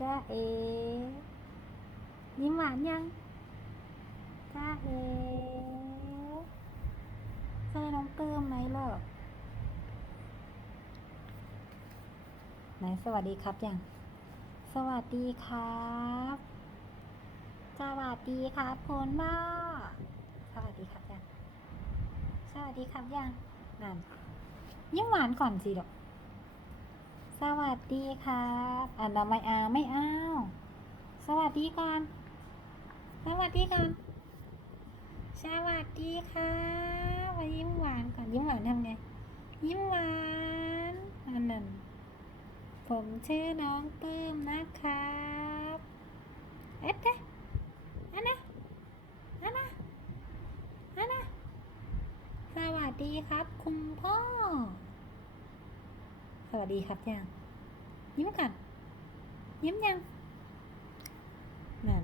จ้าเอยิ้มหวานยังจ้าเอใช่น้องเติมไหมเลิกไหนสวัสดีครับยัง สวัสดีครับ สวัสดีครับคุณพ่อสวัสดีครับยัง สวัสดีครับยังนั่นยิ้มหวานก่อนสิดอก สวัสดีครับอ่านเราไม่เอาไม่เอาวสวัสดีก่อน สวัสดีก่อน สวัสดีค่ะมายิ้มหวานก่อนยิ้มหวานทำไง ยิ้มหวานอันนั้นผมชื่อน้องปื้มนะครับเอ๊ะเอ๊ะอันนะอันนะอันนะสวัสดีครับ คุณพ่อ สวัสดีครับยังยิ้มกันยิ้มยัง